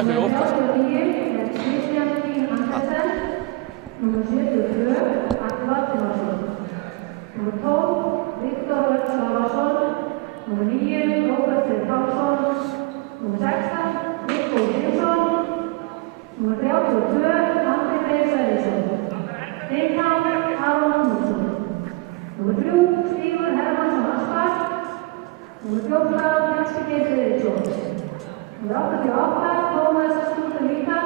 Takk fyrir Óskar. Númer 72, Atli Valdimarsson. Númer 12, Viktor Örn Svavarsson. Númer 9, Róbert Freyr Pálsson. Númer 16, Viggo Grímsson. Númer 32, Andri Freyr Sverrisson. 15, Aron Knútsson. Númer 3, Stígur Hermannsson Aspar. Númer 14, Bjarki Geir Friðriksson. Númer 88, Tómas Skúli Víkar.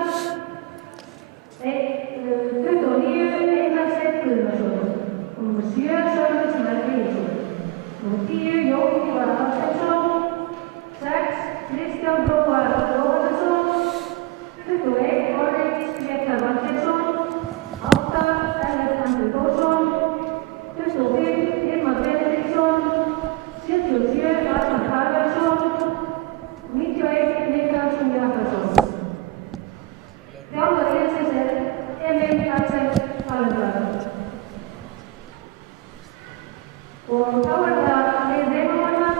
29, Einar Steinn Guðnarsson. Númer 7, Sölvi Snær Grímsson. Númer 10, Jón Ívar Hafsteinsson. 6, Kristján Bróðar Jóhannesson. 21, Orri Grétar Valdimarsson. 8, Ellert Andri Þórsson. 25, Hilmar Benediktsson. 77, Arnar Karlsson. 91, Mikael Jakobsson. Þjálfari liðsins Emil Axel Fallenberg. Og þá það lið heimamanna.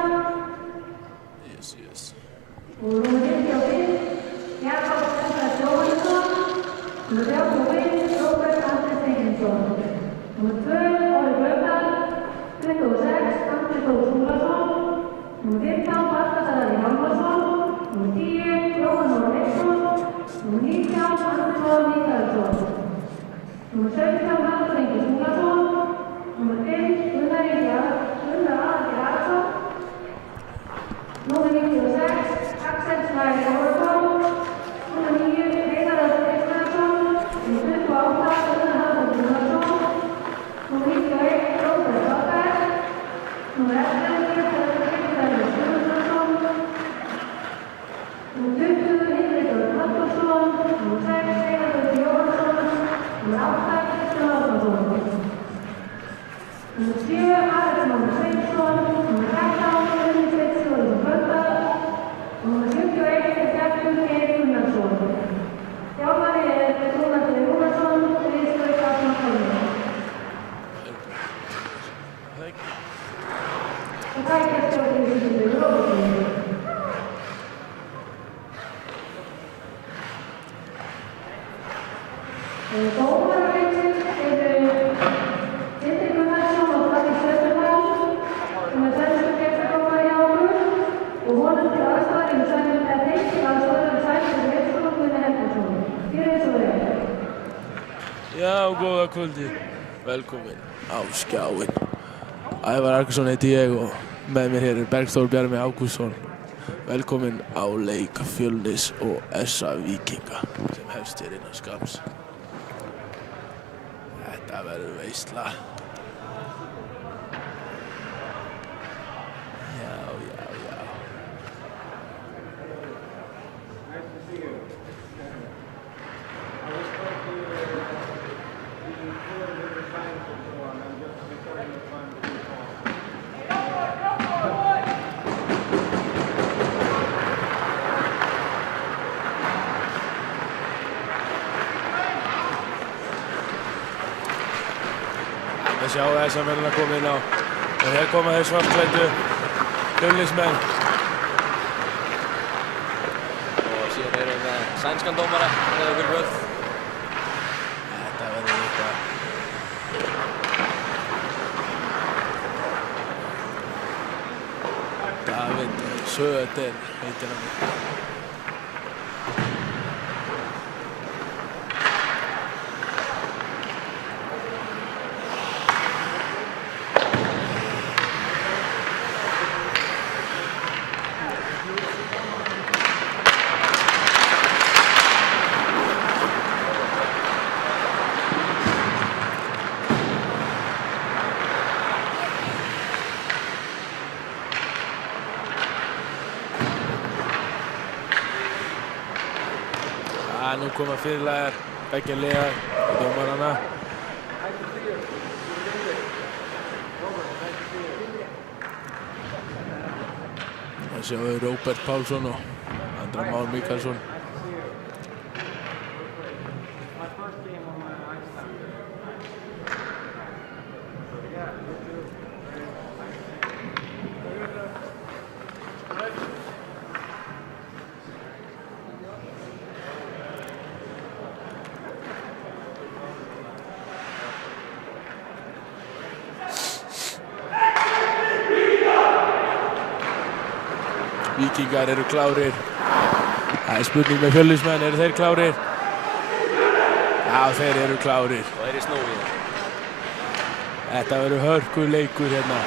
Yes. Og númer 55, Jakob Ellert Jóhannesson. Númer 35, Róbert Andri Steingrímsson. Númer 2, Orri Blöndal. 26, Andri Þór Skúlason. Númer 15, Baltasar Hjálmarsson. Númer 10, Jóhann Óri Leifsson. Númer 19, Andri Þór Mikaelsson. Númer 17, Halldór Ingi Skúlason. Númer 5, Gunnar Aðalgeir Arason. Númer 96, Axel Snær Jóhannsson. Númer 9, Einar Örn Kristjánsson. Númer 28, Gunnar Halldór Gunnarsson. Númer 91, Róbert Valberg. Númer 11, Grétar Guðmundsson. Númer 20, Hinrik Örn Halldórsson. Númer 6, Einar Örn Jóhannsson. Númer 8, Kristján Árnason. Númer 7, Alex Máni Sveinsson. Númer 13, Unnur Sveinn Sigurðsson Blöndal. Númer 71, Bjartur Geir Gunnarsson. Þjálfari Rúnar Freyr Rúnarsson, ritstjóri Árni Pálsson. Og það geststjóri Víkingur Róbertsson. Dómarar leiksins Sindri Gunnarsson og Davíð Söderdahl, sem sænsku gestadómari hjá okkur, og honum til aðstoðar Sæmundur Heik til aðstoðar Sæmundur Leifsson og Guðni Helgason. Gjörið svo vel. Já, góða kvöldi. Velkomin á skjáinn. Ævar Arkarsson heiti ég og með mér hér Bergþór Bjarmi Ágústsson. Velkomin á leik Fjölnis og SA Víkinga sem hefst hér innan skamms. Þetta verður veisla. Já. Sjá þess að verðum að koma inn á og hér koma þeir svartklæddu Fjölnismenn. Og síðan erum við með sænskan dómara með okkur kvöld. Þetta verður eitthvað. David Söder heitir hann. Nú koma fyrirlegar beggja liða og dómarana. Það sjáum við Róbert Pálsson og Andra Már Mikaelsson. Víkingar eru klárir. Það er spurning með Fjölnismenn, eru þeir klárir? Já, þeir eru klárir. Og þeir í snúi. Þetta verður hörkuleikur hérna.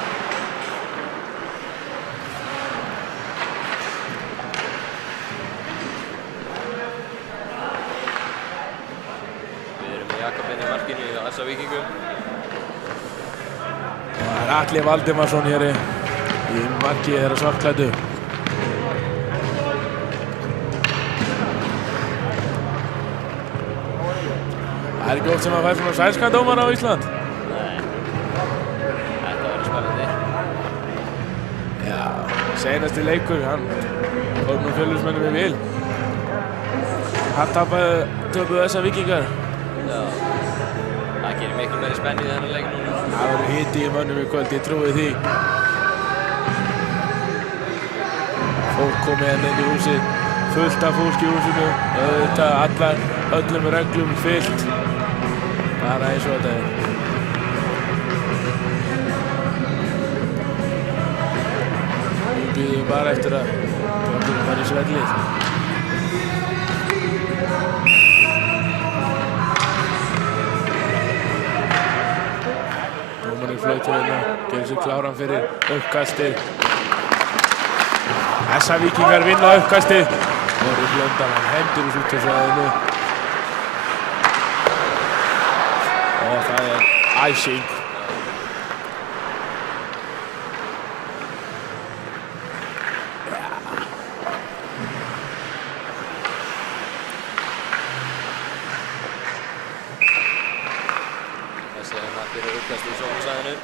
Við erum með Jakobinn í markinu í SA Víkingum. Og það er Atli Valdimarsson hér í marki þeirra svartklæddu. Það er ekki oft sem að fær svona sænskan dómara á Ísland. Nei. Þetta verður spennandi. Já, seinasti leikur, hann fór nú Fjölnismönnum í vil. Hann töpuðu þessa Víkingar. Já. Það gerir miklu meiri spennu í þennan leik núna. Það verður hiti í mönnum í kvöld, ég trúi því. Fólk komið hérna inn í húsið, fullt af fólk í húsinu, auðvitað öllum reglum fylgt. Bara eins og þetta er. Við bíðum bara eftir að björnum fara í svellið. Dómarinn flautar hérna, gerir sig kláran fyrir uppkastið. SA Víkingar vinna uppkastið. Orri Blöndal, hann hendir úr útvarpssvæðinu. Og það er æsing. Þessi er hann fyrir uppkast í sóknarsvæðinu.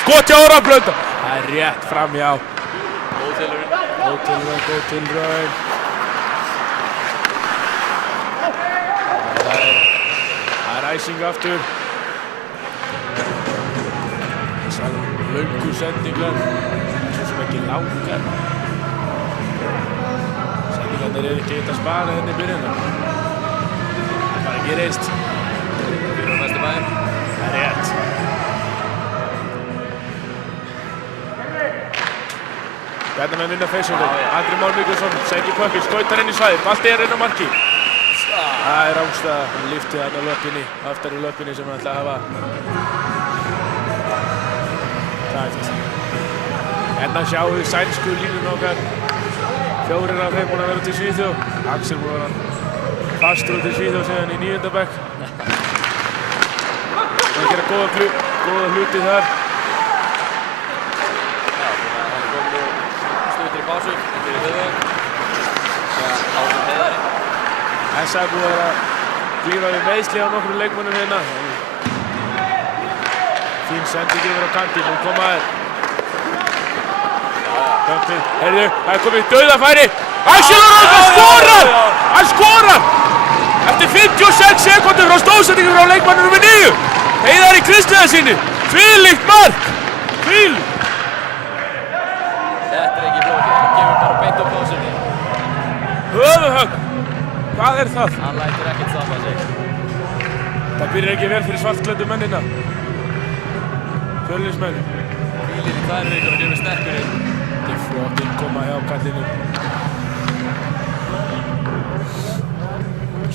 Skot hjá Orra Blöndal. Það er rétt framhjá. Góð tilraun. Góð tilraun. Það er æsing aftur. Þessar löngu sendingar. Svo sem ekki langar. Sendingarnir eru ekki eitt að spara hérna í byrjunum. Það er bara ekki reist. Fyrir á næstu bæinn. Það er rétt. Hérna með vinna feysjóðum. Andri Már Mikkelson, sendir pökkinn, skautar inn í svæði. Balti er inn á marki. Það er rángstæða. Hann lyfti þarna löppinni, aftar í löppinni sem hann ætlaði að hafa. Tæft. Hérna sjáum við sænsku línuna okkar. 4 af þeim búin að vera til Svíþjóð. Axel búin að vera fastur til Svíþjóð síðan í 9. bekk. Það er að gera góða hluti þar. Pásu fyrir höfðum. Ásum Heiðari. SA er búið að glíma við meiðsli á nokkrum leikmönnum hérna. Fín sending yfir á kantinn, nú koma þær. Dömtið, heyrðu, það er komið dauðafæri. Axel Ólafsson skorar! Hann skorar! Eftir 56 sekúndur frá stóðsendingu frá leikmanni nr. 9. Heiðari Kristiansinni. Þvílíkt mark! Þvílíkt! Þetta er ekki flókið, hann kemur bara beint á pásunni. Höfuðhögg! Hvað er það? Hann lætur ekkert stoppa sig. Það byrjar ekki vel fyrir svartklæddu mennina. Fjölnismenn. Hvílir í 2 vikur og kemur sterkur inn. Þetta er flott innkoma hjá kallinu.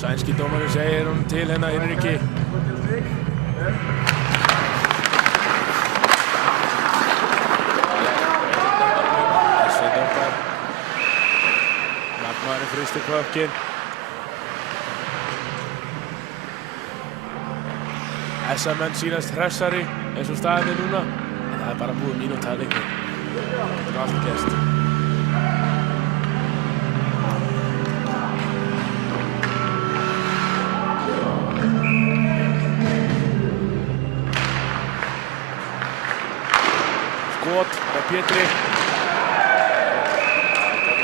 Sænski dómarinn segir honum til hérna, Hinriki. Markmaðurinn fristir pökkinn. SA-menn sýnast hressari eins og staðan er núna. En það er bara búið mínúta að leiknum. Þetta er allt gerst. Skot með Pétri.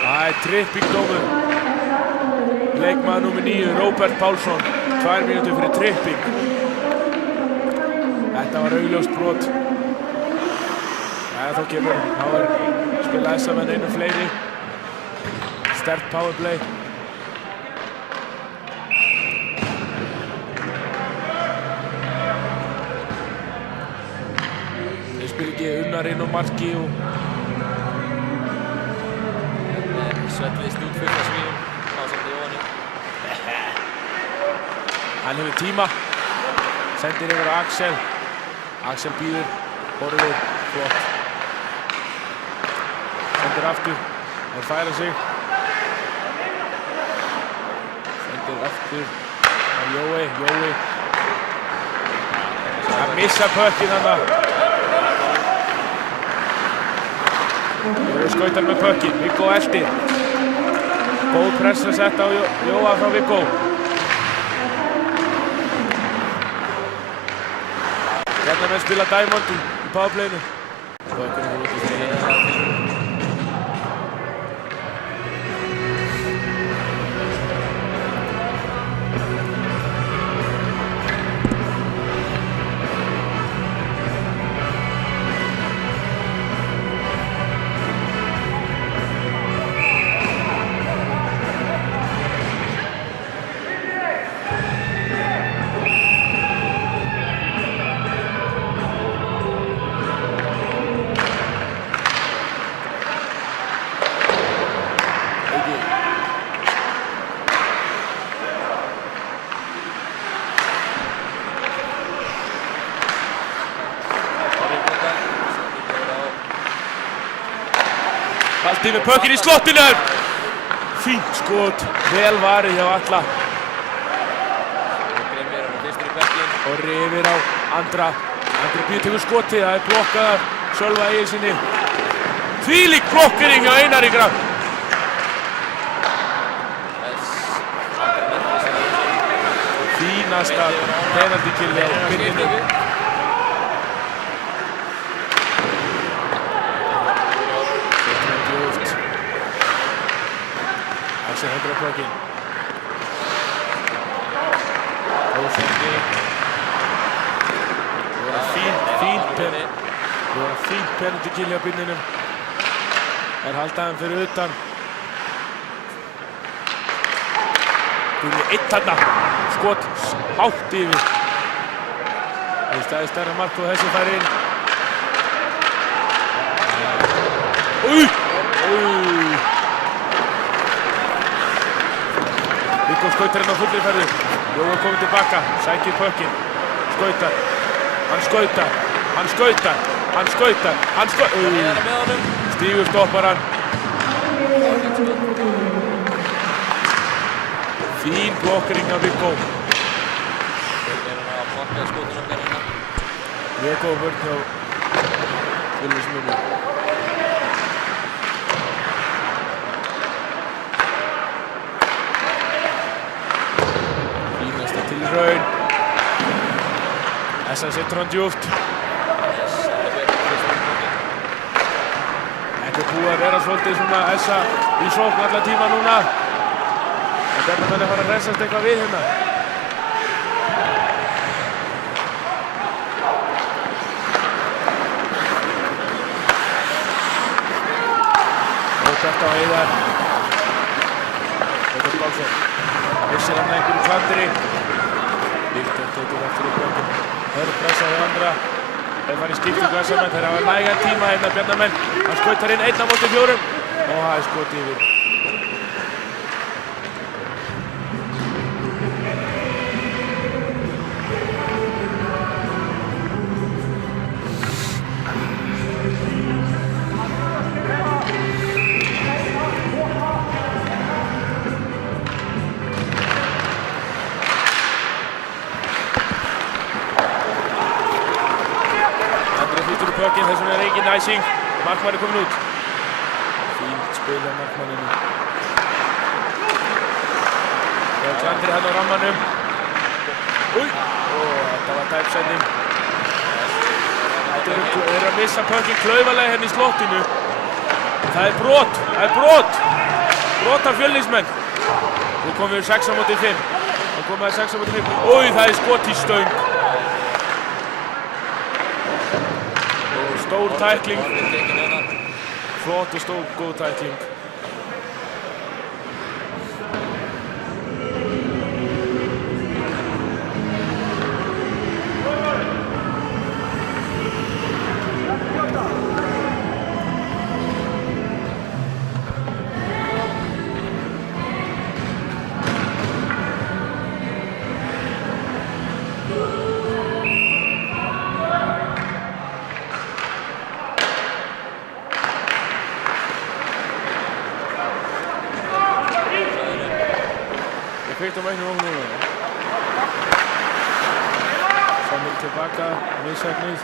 Það er trippingdómur. Leikmaður nr. 9, Róbert Pálsson. 2 mínútur fyrir tripping. Þetta var augljóst brot. Þá kemur Háar spila SA-menn einu fleiri. Sterkt powerplay. Þeir spila ekki Unnar inn á marki og Svellist út fullt af svíum ásamt Jóhanni. Hann hefur tíma. Sendir yfir á Axel. Axel býður, horfir, flott. Sendir aftur, hann færa sig. Sendir aftur á Jói. Hann missar pökkinn þarna. Jói skautar með pökkinn, Viggo eldir. Góð pressa sett á Jóa frá Viggo. Bjarnamenn spila Diamond í powerplayinu. Pökkinn er út í steginu. Balti með pökkinn í slottinu. Fínt skot, vel varið hjá Alla. Grimmir hann fyrstur í bekkinn. Orri yfir á Andra. Andri býður tekur skotið, það er blokkaðar Sölva Egilssyni. Þvílík blokkering á Einari Graf. Fínasta penaltykilli á byrjunni. Axel hendur á pökkinn. Ósendi. Það var fínt penaltykilli á byrjunum. Það halda hann fyrir utan. Gulli einn þarna. Skot hátt yfir. Það er staðið stærra mark og þessi fær inn. Viggo skautar inn á fullri ferðu. Jói er kominn tilbaka, sækir pökkinn. Skautar. Hann skautar. Stígur stoppar hann. Fín blokkering af Viggo. Grimmir hann að blokka skotin okkar hérna. Mjög góð vörn hjá Vilhelmssyni. Fínasta tilraun. Essa setur hann djúpt. Þetta er búið að vera svolítið svona Essa í sókn alla tíma núna. En Bjarnamenn fara að hressast eitthvað við hérna. Róbert á Heiðar. Róbert Pálsson. Missir hann einhverju kvantri. Viktor tekur aftur í pökkinn. Hörð pressa hjá Andra. Þeir fara í skiptingu Essamenn. Þeir hafa nægan tíma hérna Bjarnamenn. Hann skautar inn 1 á móti 4. Og það er skot yfir. Pökkinn, þess vegna er engin næsing. Markmann er komin út. Fínt spil á markmanninu. Klandri hann á rammanum. Þetta var tæpsending. Þetta eru að missa pökkinn klaufalega hérna í slottinu. Það er brot. Brot af Fjölnismenn. Nú komum við 6 á móti 5. Það er skot í stöng. Stór tækling. Flott og stór, góð tækling. kveikt á mæknum okkur núna. Samir tilbaka, missefnið.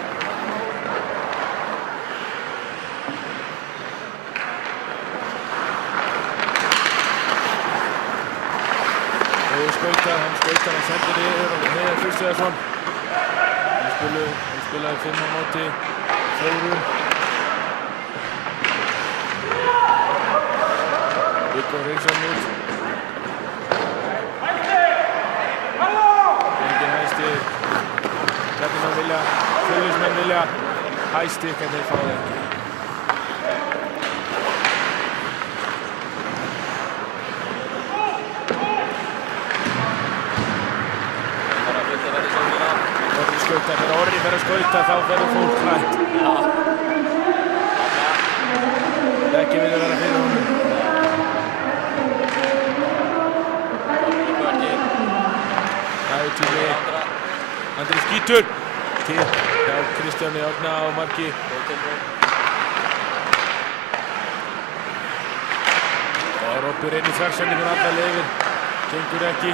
Hann skautar, hann sendir yfir og Heiðar Kristjánsson. Hann spilaði 5 á móti 4. Viggo Hringsson út. Engin hæstig. Hvernig vilja, Fjölnismenn vilja hæstig en þeir fá það ekki. Þegar Orri fer að skauta þá verður fólk hrætt. Ekki vilja vera fyrir honum. Það er tími. Andri skítur. Til hjá Kristjáni Árna á marki. Og Robby reynir þversendingun alla leiðir. Gengur ekki.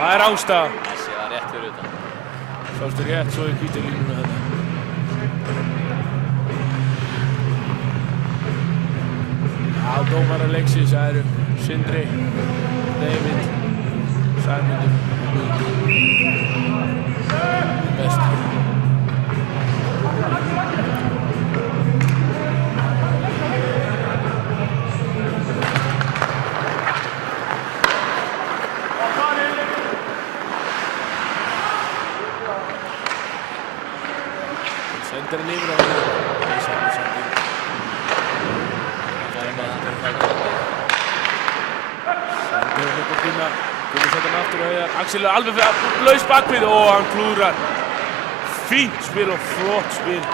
Það er ástæða. Það sé það rétt fyrir utan. Sástu rétt svo í hvítu línuna þetta. Já, dómarar leiksins eru Sindri, David, Sæmundur og Guðmundur. Best. Sendir hann yfir á hann. Sendir hann upp á Gunna. Gunni setur hann aftur og Heiðar. Axel er alveg laus bakvið og hann klúðrar. Fínt spil og flott spil.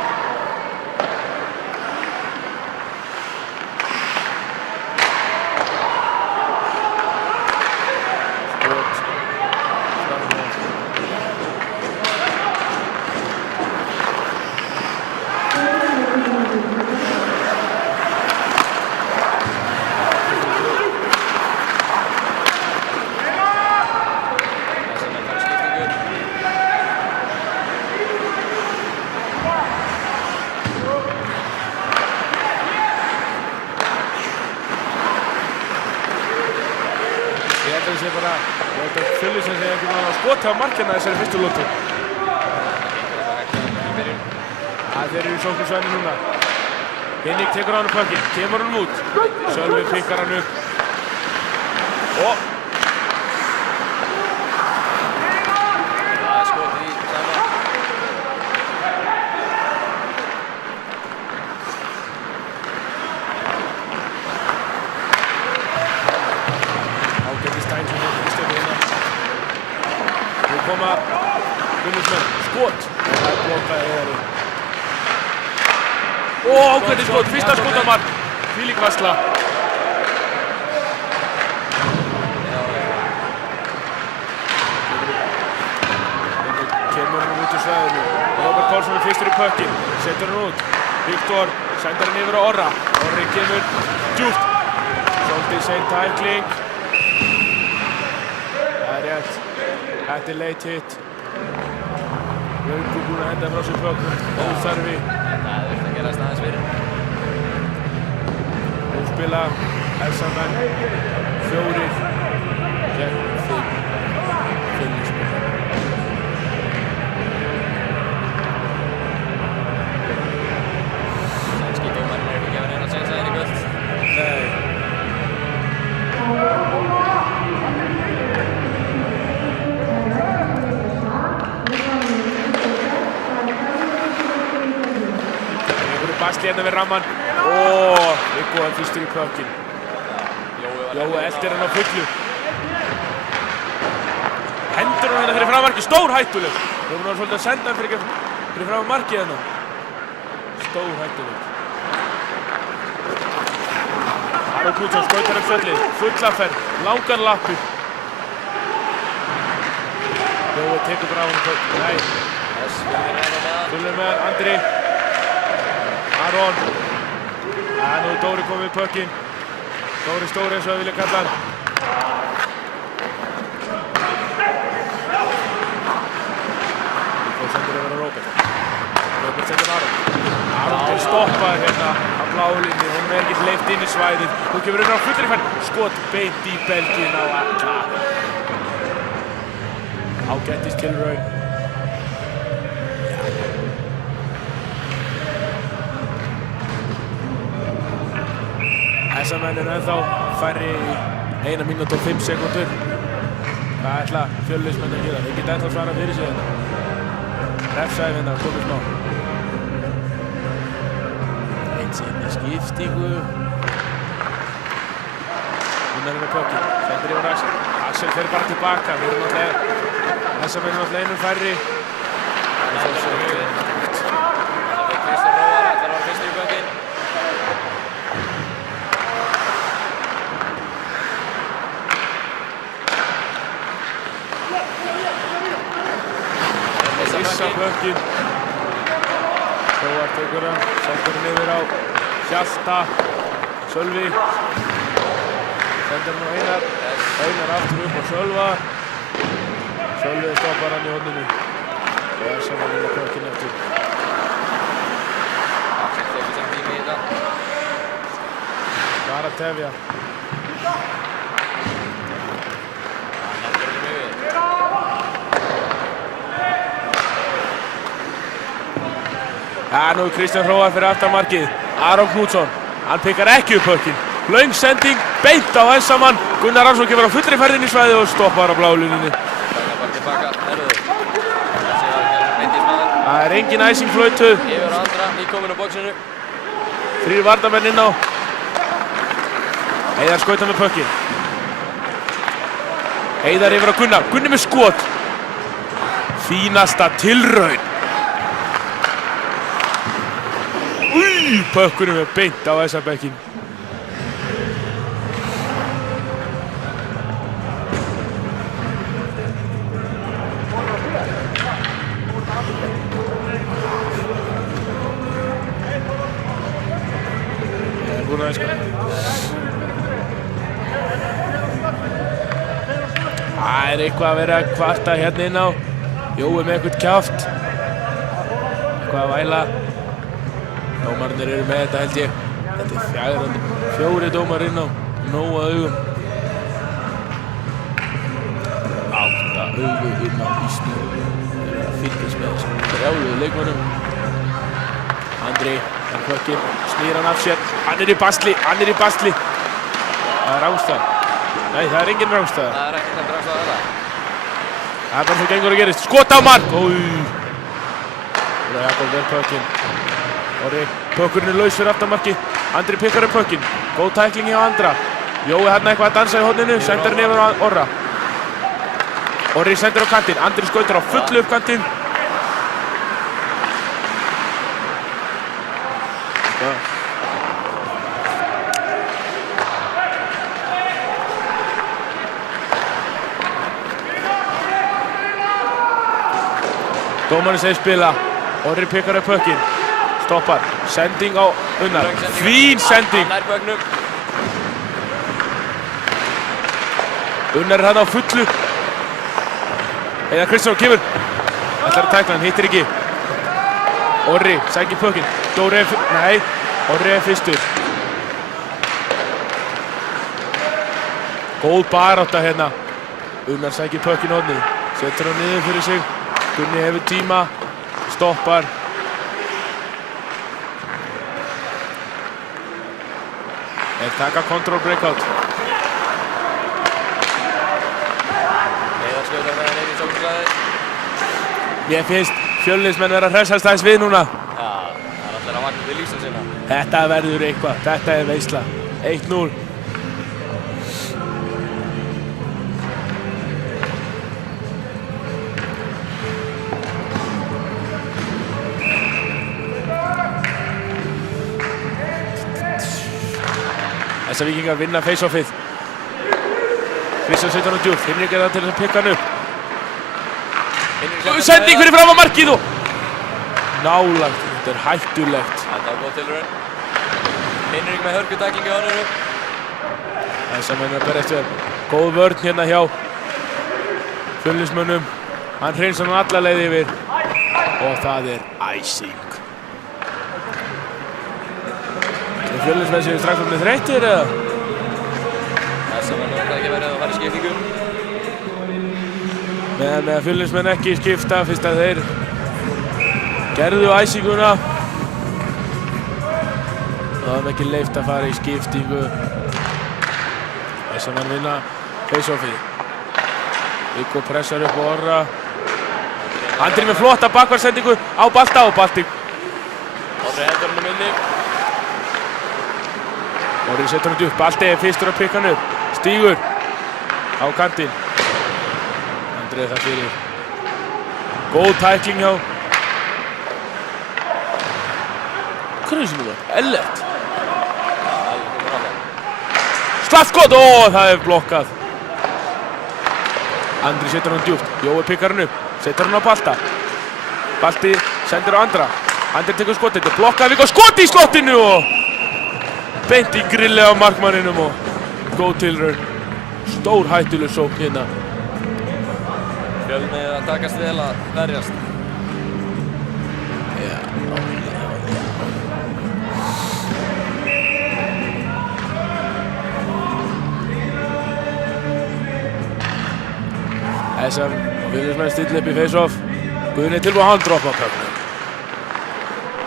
Fjölnismenn segja einhvern veginn að skota á markina þessari fyrstu lotu. Þeir eru í sóknarsvæðinu núna. Hinrik tekur á hann puckinn, kemur hann út. Sölvi pikkar hann upp. Og Það er skotið í sama. ágætis tækling hjá Kristjáni hérna. Nú koma Fjölnismenn, skot. Það er blokað Heiðari. Ágætis skot, fyrsta skotamark. Þvílík varsla. Kemur hann út úr svæðinu. Robert Pálsson er fyrstur í puckinn. Setur hann út. Viktor sendir hann yfir á Orra. Orri kemur djúpt. Svolítið seint tækling. Það er rétt. Þetta er late hit. Löngu búinn að henda frá sér pucknum. Óþarfi. Það þurfti að gerast aðeins fyrir. Nú spila Elsamenn 4 gegn 5 Fjölnismenn. Sænski dómarinn ekki gefinn einn að sensa þér í kvöld. Nei. Basli hérna við ramman. Viggo er fyrstur í puckinn. Jói eldir hann á fullu. Hendur hann hérna fyrir frammarkið, stór hættuleg. Jói var svolítið að senda hann fyrir fram markið hérna. Stór hættuleg. Aron Knútsson skautar upp svellið, fullaferð, langan lappur. Jói tekur bara á hann puckinn. Nei. Fullir með Andri. Aron. Nú er Dóri komið í puckinn. Dóri stóri eins og það vilja kalla hann. sendur Aron. Aron til stoppaður hérna á bláu línunni, honum ekki hleypt inn í svæðið. Nú kemur Unnar á fullri færð, skot beint í belginn á Atla. Ágætis tilraun. Þessar menn eru ennþá færri 1 mínútu og 5 sekúndur. Hvað ætla Fjölnismenn að gera? Þeir geta ennþá svarað fyrir sig hérna. Refsaði hérna, komið smá. Eins inn í skiptingu. Unnar með puckinn, sendir yfir Axel. Axel fer bara tilbaka. Við erum náttúrulega, þessar menn eru náttúrulega einum færri. Kristján Róar ætlar að vera fyrst í puckinn. Missa puckinn. Róar tekur hann, sendur hann yfir á Hjalta. Sölvi. Sendur hann á Einar. Einar aftur upp á Sölva. Sölvi stoppar hann í horninu. Og þessar menn vinna puckinn eftir. Axel tekur sem tími í þetta. Bara að tefja. Nú er Kristján Hróar fyrir aftan markið. Aron Knútsson, hann pikkar ekki upp puckinn. Löng sending, beint á Essamann. Gunnar Ransson kemur á fullri ferð inn í svæðið og stoppar á bláu línunni. Bara tilbaka, herruðu. Þessi var ekki alveg beintismaður. Það er engin æsing flautuð. Yfir á Andra, nýkominn á boxinu. 3 varnarmenn inn á. Heiðar skautar með puckinn. Heiðar yfir á Gunnar. Gunni með skot. Fínasta tilraun. Puckurinn er beint á þessa bekkinn. Það er búin að æska. Það er eitthvað að vera að kvarta hérna inn á. Jói með eitthvað kjáft. Eitthvað að væla. Dómarnir eru með þetta held ég. Þetta er fjagrandi. 4 dómar inn á. Nóg að augum. 8 augu inn á ísnum. Þeir eru að fylgjast með þessum brjáluðu leikmönnum. Andri, hann puckinn, snýr hann af sér. Hann er í basli, hann er í basli. Það er rángstæð. Nei, það er engin rángstæð. Það er ekkert að rángstæða þetta. Það er bara svo gengur að gerist. Skot á mark! Új! Það er Jakob vel puckinn. Orri, puckurinn er laus fyrir aftanmarki. Andri pikkar upp puckinn. Góð tækling hjá Andra. Jói hérna eitthvað að dansa í horninu. Sendir hann yfir á Orra. Orri sendir á kantinn. Andri skautar á fullu upp kantinn. Dómarinn segir spila. Orri pikkar upp puckinn. Stoppar. Sending á Unnar. Fín sending. Hann nær pucknum. Unnar er hann á fullu. Heiðar Kristján kemur. Ætlar að tækla hann, hittir ekki. Orri sækir puckinn. Dóri er nei. Orri er fyrstur. Góð barátta hérna. Unnar sækir puckinn hornið. Setur hann niður fyrir sig. Gunni hefur tíma. Stoppar. Þeir taka control breakout. Heiðar skautar með hann inn í sóknarsvæðið. Mér finnst Fjölnismenn vera að hressast aðeins við núna. Já, það er allir að vakna við lífsins sinna. Þetta verður eitthvað. Þetta er veisla. 1-0. Þessar Víkingar vinna face-offið. Kristján setur hann djúpt. Hinrik er það til að pikka hann upp. Sending fyrir fram á markið og nálægt. Þetta er hættulegt. Þetta var góð tilraun. Hinrik með hörkutæklingu á honum. Þessar menn að berjast vel. Góð vörn hérna hjá Fjölnismönnum. Hann hreinsar hann alla leið yfir. Og það er æsing. Fjölnismenn séu strax orðnir þreyttir eða? Þess að verður þetta ekki verið að fara í skiptingu. Meðan Fjölnismenn ekki skipta fyrst að þeir gerðu æsinguna. Það var ekki leyft að fara í skiptingu. Þess að mann vinna face-offið. Viggo pressar upp á Orra. Andri með flotta bakvarsendingu á Balta og Balti. Orri hendur hann inni. Orri setur hann upp. Balti er fyrstur að pikka hann upp. Stígur á kantinn. Andri það fyrir. Góð tækling hjá. Hvað er þessi núna? Ellert. Slaftskot! Ó, það er blokkað. Andri setur hann djúpt. Jói pikkar hann upp. Setur hann á Balta. Balti sendir á Andra. Andri tekur skotið. Þetta er blokkað. Viggo skot í slottinu og beint í grilli á markmanninum og góð tilraun. Stór hættuleg sókn hérna. Fjölnir að takast vel að verjast. Já. SM Fjölnismenn stilla upp í face-off. Guðni tilbúið að handdroppa á pökkunum.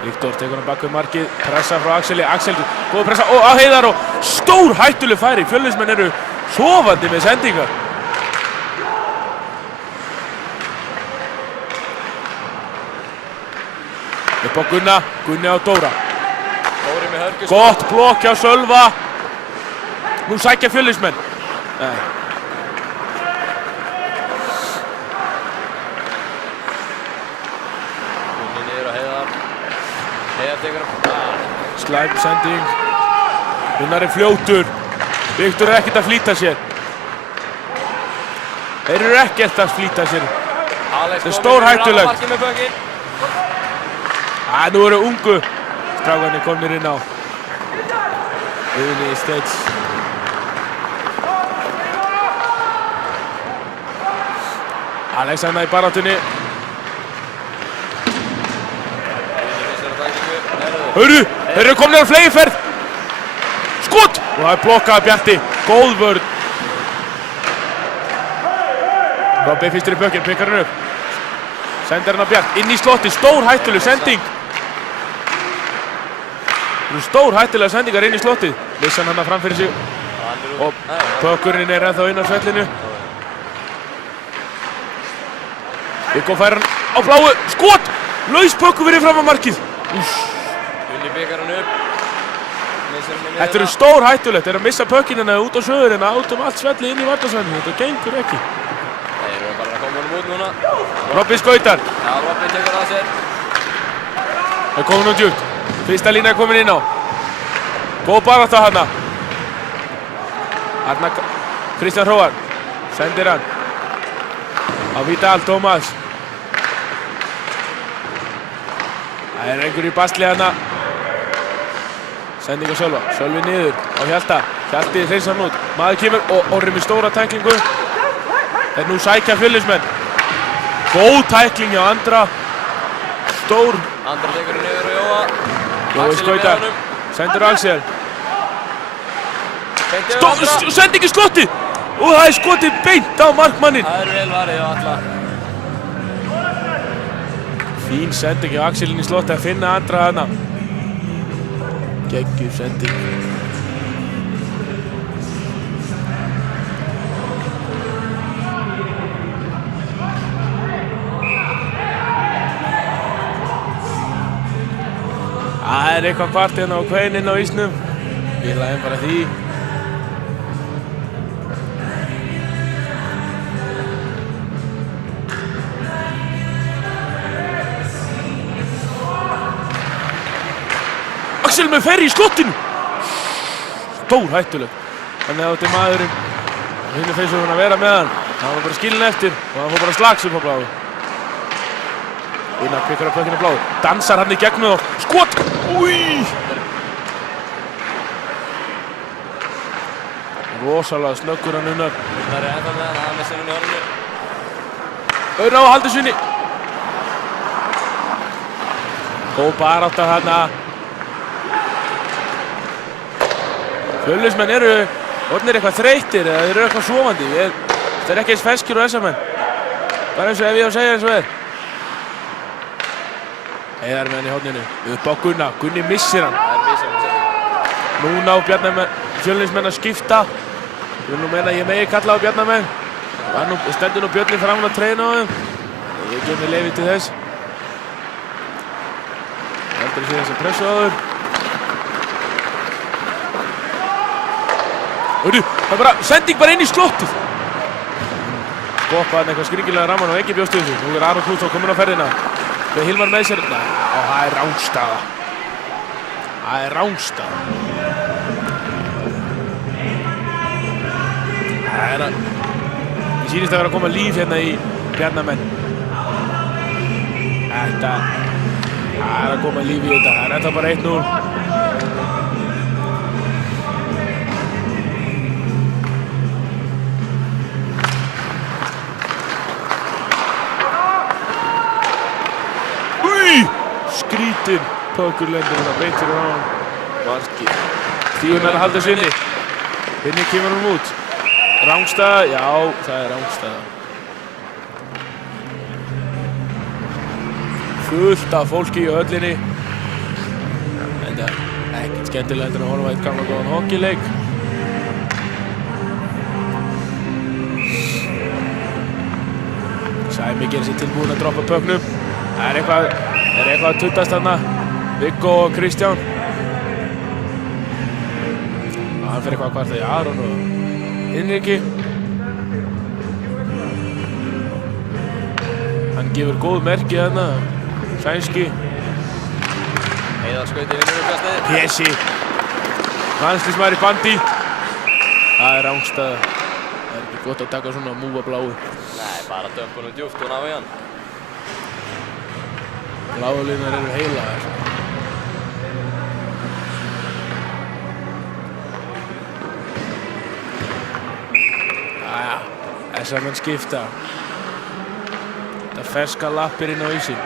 Viktor tekur hann bak við markið, pressa frá Axeli. Axel, góð pressa og á Heiðar og stór hættuleg færi. Fjölnismenn eru sofandi með sendingar. Upp á Gunna, Gunni á Dóra. Dóri með hörgu. Gott blokk hjá Sölva. Nú sækja Fjölnismenn. Nei. Gunni niður á Heiðar. Heiðar tekur hann. Slæm sending. Gunnar er fljótur. Viktor er ekkert að flýta sér. Þeir eru ekkert að flýta sér. Alex Þetta er stórhættulegt. markið með bökinn. Nú eru ungu strákarnir komnir inn á. Guðni Steins. Alexander í baráttunni. Hörru, þeir eru komnir á fleygiferð. Skot! Og það er blokkað Bjarti. Góð vörn. Robby fyrstur í bökinn, pikkar hann upp. Sendir hann á Bjart, inn í slotti, stór hættuleg sending. Það eru stór hættulega sendingar inn í slottið. Missa hann fram fyrir sig. Og pökkurinn er ennþá inn á svellinu. Viggo fær hann á bláu, skot! Laus pökkur fyrir fram á markið. Gunni pikkar hann upp. Þetta eru stór hættulegt, þeir eru að missa pökkinina út á sögurina, út allt svelli inn í varnarsvæðinu. Þetta gengur ekki. Þeir eru bara að koma honum út núna. Robby skautar. Já, Robby tekur að sér. Það er komin út djúpt. Fyrsta lína er komin inn á. Góð barátta hana. Arna Kristján Hróar. Sendir hann. Á Vidal Tómas. Það er einhver í basli hana. Sending á Sölva. Sölvi niður á Hjalta. Hjalti hreinsar hann út. Maður kemur og Orri með stóra tæklingu. Þeir nú sækja Fjölnismenn. Góð tækling hjá Andra. Stór. Andra tekur hann niður og Jóa. Jói skautar. Sendur Axel. Sending í slotti. Og það er skotið beint á markmannin. Það er vel varið á alla. Fín sending hjá Axel inn í slotti að finna Andra hana. Geggjur sending. Það er eitthvað kvart hérna á kveininn á ísnum. Við lægum bara því. Axel með ferri í slottinu. Stór hættuleg. Þannig að þetta er maðurinn. Hinn feysum hann að vera með hann. Hann var bara skilinn eftir og hann fór bara slags upp á bláu. Unnar pikkar á pökkinu bláu. Dansar hann í gegn með og skot! Új! Rosalega snöggur hann Unnar. Unnar er ennþá með hann, hann missir hann í horninu. Unnar á Haldurssoni. Góð barátta hana. Fjölnismenn eru orðnir eitthvað þreyttir eða þeir eru eitthvað sofandi. Þeir eru ekki eins ferskir og SA-menn. Bara eins og ef ég á að segja eins og er. Heiðar með hann í horninu. Upp á Gunna. Gunni missir hann. Það missir hann sér. Núna á Fjölnismenn að skipta. Ég vil nú meina að ég megi kalla á Bjarnamenn. Stendur nú Björni fram að treyna á þeim. Ég gef mér leyfi til þess. Heldur að sé þess að pressu á þeim. Það er bara sending bara inn í slottið. Skoppa hann eitthvað skringilega ramman og ekki bjóst við þessu. Nú er Aron Knútsson kominn á ferðina. Með Hilmar með sér. Nei, það er rangstaða. Það er rangstaða. Það er að... Ég sýnist að vera að koma líf hérna í Bjarnamenn. Það er að koma líf í þetta. Það er ennþá bara 1-0. Skrítinn pökkurlendur hérna beint fyrir hann. Marki. Stígur með að halda þessu inni. Inni kemur hann út. Rangstaða, já, það er rangstaða. Fullt af fólki í höllinni. En það er ekkert skemmtilegt en að horfa eitt gamla góðan hockeyleik. Sæmi gerir sér tilbúin að droppa pökknum. Það er eitthvað að tuttast þarna. Viggo og Kristján. Hann fyrir eitthvað að kvarta í Aron og Hinriki. Hann gefur góð merki þarna. Sænski. Heiðar skaut í vinnurkastið. Pési. Landsliðsmaður í bandi. Það er rangstaða. Það er ekki gott að taka svona múfa bláu. Nei, bara dömpunum djúpt og ná í hann. Bláu línar eru heilagar. SA-menn skipta. Þetta ferska lappir inn á ísinn.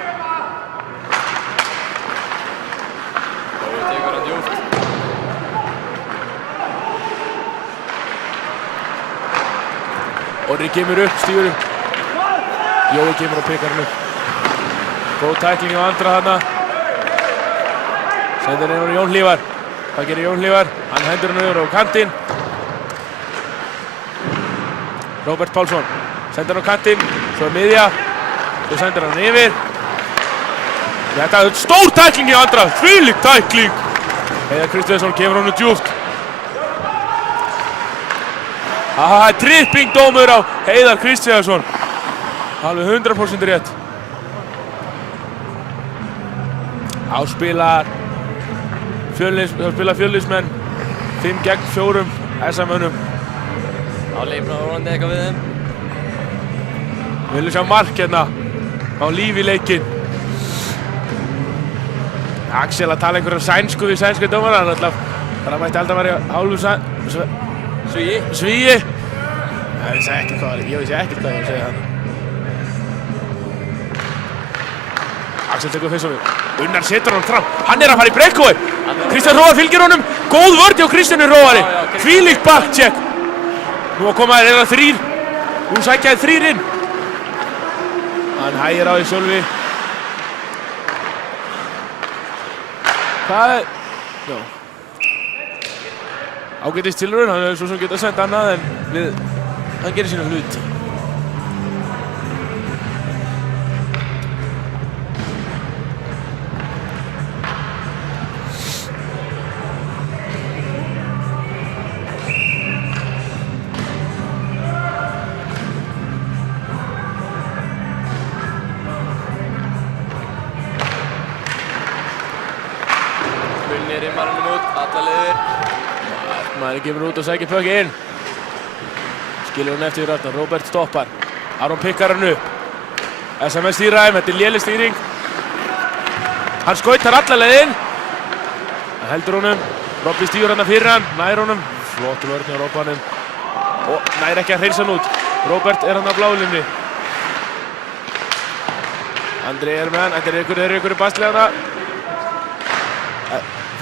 Jói tekur hann djúpt. Orri kemur upp, stígur upp. Jói kemur og pikkar hann upp. Góð tækling á Andra þarna. Sendir inn á Jón Hlífar. Hvað gerir Jón Hlífar? Hann hendur hann yfir á kantinn. Róbert Pálsson sendir hann á kantinn, svo er miðja, svo sendir hann yfir. Þetta er stór tækling í Andra, þvílík tækling. Heiðar Kristjánsson kemur honum djúpt. Það er trippingdómur á Heiðar Kristjánsson. Alveg 100% rétt. Þá spila Fjölnismenn 5 gegn 4 SA-mönnum. Á leifna vonandi eitthvað við þeim. Við viljum sjá mark hérna á líf í leikinn. Axel að tala einhverjum sænsku við sænska dómara. Það mætti alltaf vera hálfu Svíi. Ég vissi ekkert hvað ég var að segja hann. Axel tekur face-offið. Unnar setur hann fram. Hann er að fara í breakaway. Kristján Hróar fylgir honum. Góð vörn hjá Kristjáni Hróari. Þvílíkt backcheck. Nú að koma þér 3. Nú sækja þér 3 inn. Hann hægir á því Sölvi. Það er... Já. Ágætist tilraun, hann hefur svo sem getað sent annað en hann gerir sína hluti. Maður kemur út og sækir pökki inn. Skilur hann eftir Ragnar. Róbert stoppar. Aron pikkar hann upp. SMS stýra þeim. Þetta er léleg stýring. Hann skautar alla leið inn. Hann heldur honum. Robby stígur hann fyrir hann. Nær honum. Flott vörn hjá Robbanum. Og nær ekki að hreinsa hann út. Róbert er hann á blálinni. Andri er með hann. Þetta er ykkur í basli hana.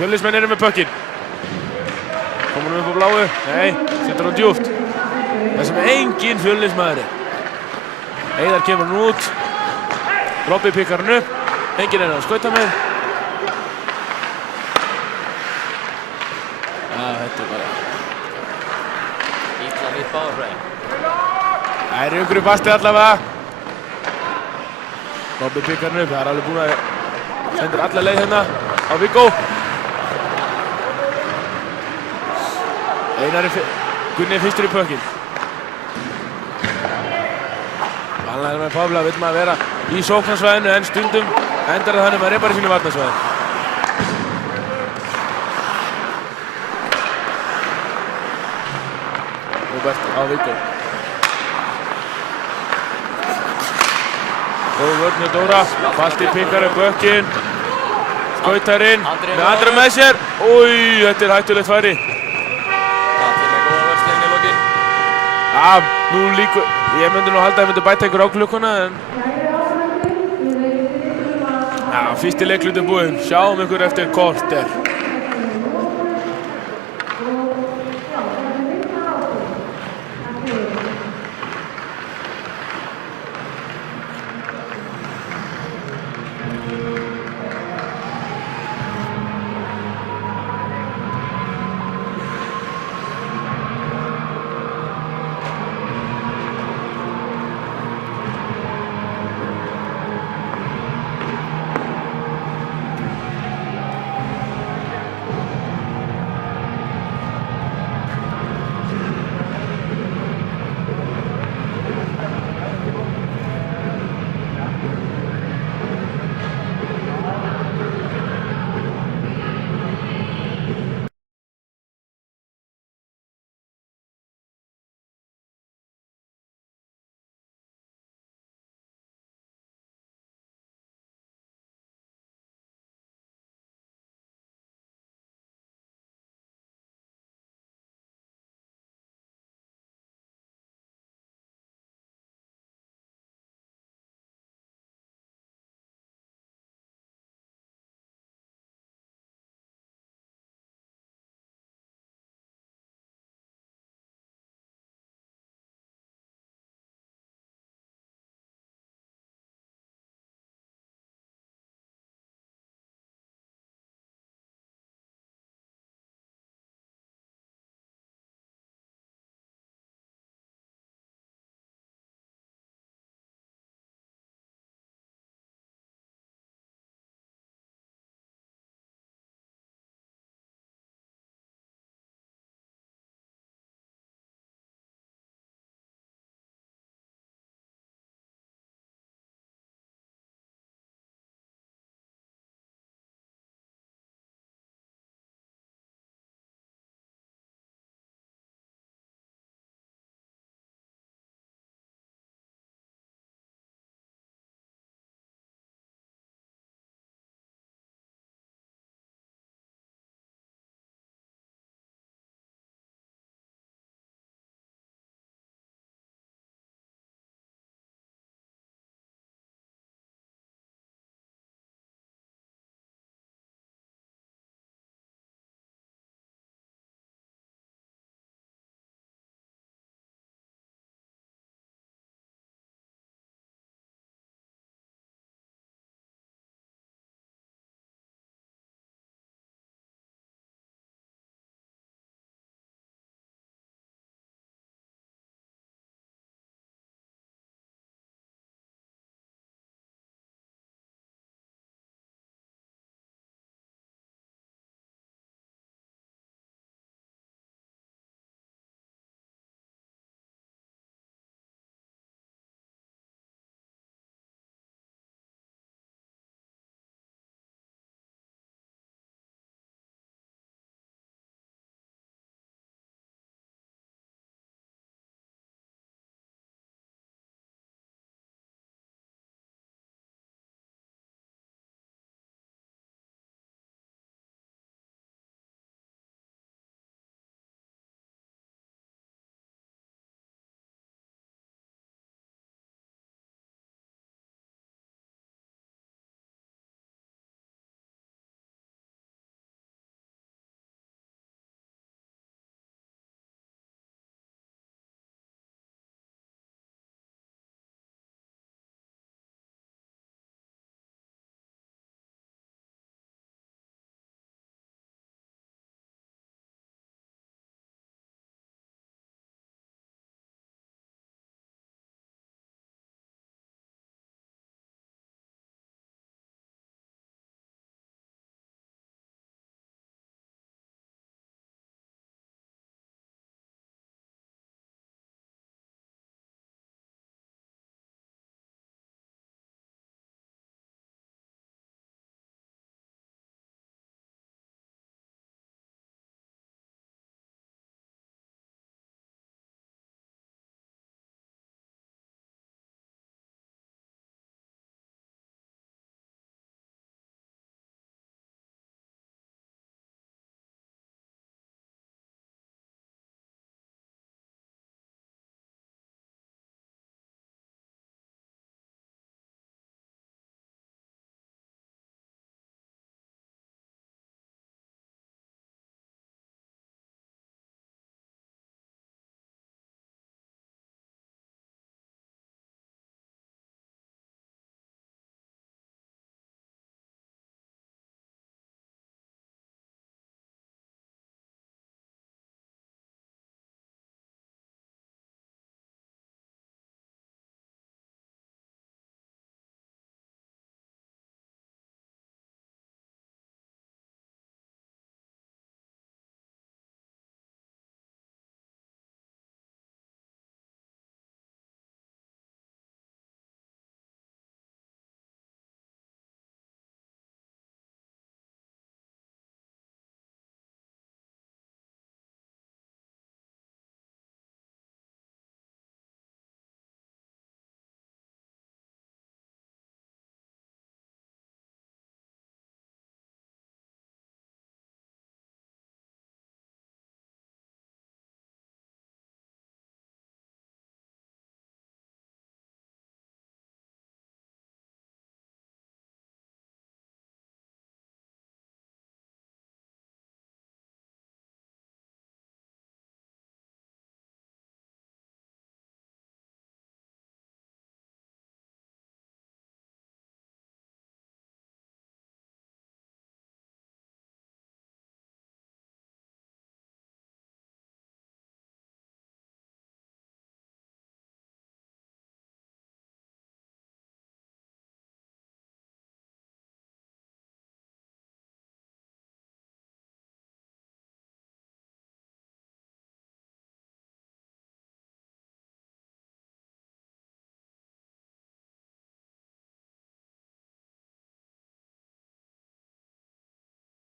Fjölnismenn eru með pökkinn. Komur upp á bláu? Nei, setur hann djúpt. Það sem engin Fjölnismaður er. Heiðar kemur hann út. Robby pikkar hann upp. Engin að skauta með. Já, þetta er bara... Ítla nýtt báðarfræði. Það er yngur í basti allavega. Robby pikkar hann upp. Það er alveg búinn að sendir alla leið hérna á Viggo. Gunni er fyrstur í pökkinn. Vanlega með Pavla vill maður vera í sóknarsvæðinu en stundum endar það þannig maður er bara í sínu varnarsvæði. Robert á Viggo. Góð vörn hjá Dóra. Balti pikkar upp pökkinn. Skautar inn með Andri með sér. Új, þetta er hættulegt færi. Nú líkur, ég myndi nú halda að ég myndi bæta ykkur á klukkuna en... Já, fyrsti leiklutin búinn, sjáum ykkur eftir korter.